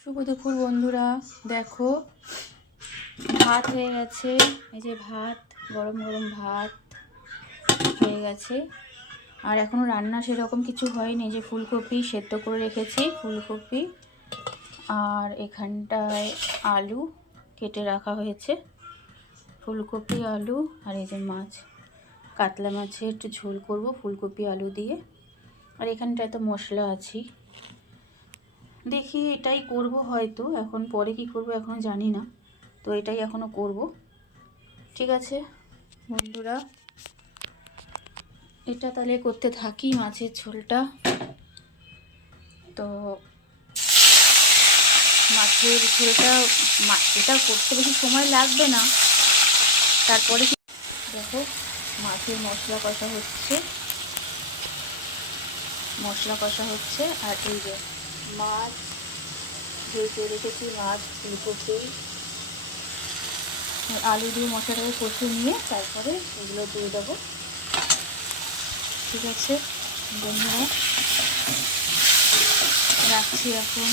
শুভ দুপুর বন্ধুরা। দেখো ভাত হয়ে গেছে, এই যে ভাত, গরম গরম ভাত হয়ে গেছে। আর এখনও রান্না সেরকম কিছু হয়নি। যে ফুলকপি সেদ্ধ করে রেখেছি, ফুলকপি আর এখানটায় আলু কেটে রাখা হয়েছে। ফুলকপি আলু আর এই যে মাছ, কাতলা মাছের একটু ঝোল করব ফুলকপি আলু দিয়ে। আর এখানটায় তো মশলা আছে, দেখি এটাই করব হয়তো। এখন পরে কি করব এখনও জানি না, তো এটাই এখনও করব। ঠিক আছে বন্ধুরা, এটা তাহলে করতে থাকি, মাছের ঝোলটা। তো মাছের ঝোলটা এটা করতে বেশি সময় লাগবে না। তারপরে দেখো মাছের মশলা কষা হচ্ছে, আর এই যে মাছ ধুয়ে রেখেছি, মাছ ফুলকপি আলু দিয়ে মশলাটাকে কষে নিয়ে তারপরে এগুলো দিয়ে দেবো। ঠিক আছে বন্ধুরা, রাখছি এখন।